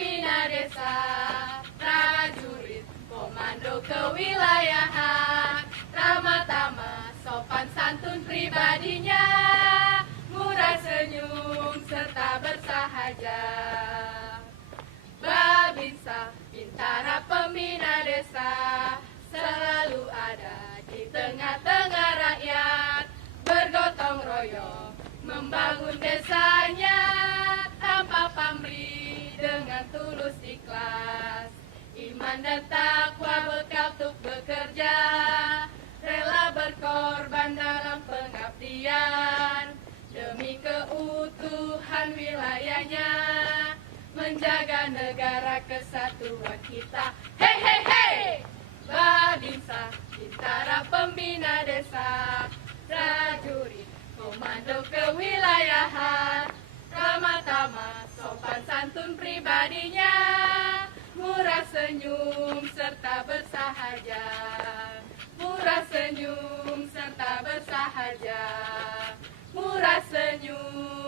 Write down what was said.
pembina desa, prajurit komando kewilayahan, ramah tamah sopan santun pribadinya, murah senyum serta bersahaja. Babinsa Bintara pembina desa, selalu ada di tengah-tengah rakyat, bergotong royong membangun desanya, tanpa pamrih dengan tulus ikhlas, iman dan takwa bekal untuk bekerja, rela berkorban dalam pengabdian, demi keutuhan wilayahnya, menjaga negara kesatuan kita. Hei hei hei! Babinsa Bintara pembina desa, prajurit komando kewilayahan, ramah tamah sopan santun pribadinya, murah senyum serta bersahaja, murah senyum serta bersahaja, murah senyum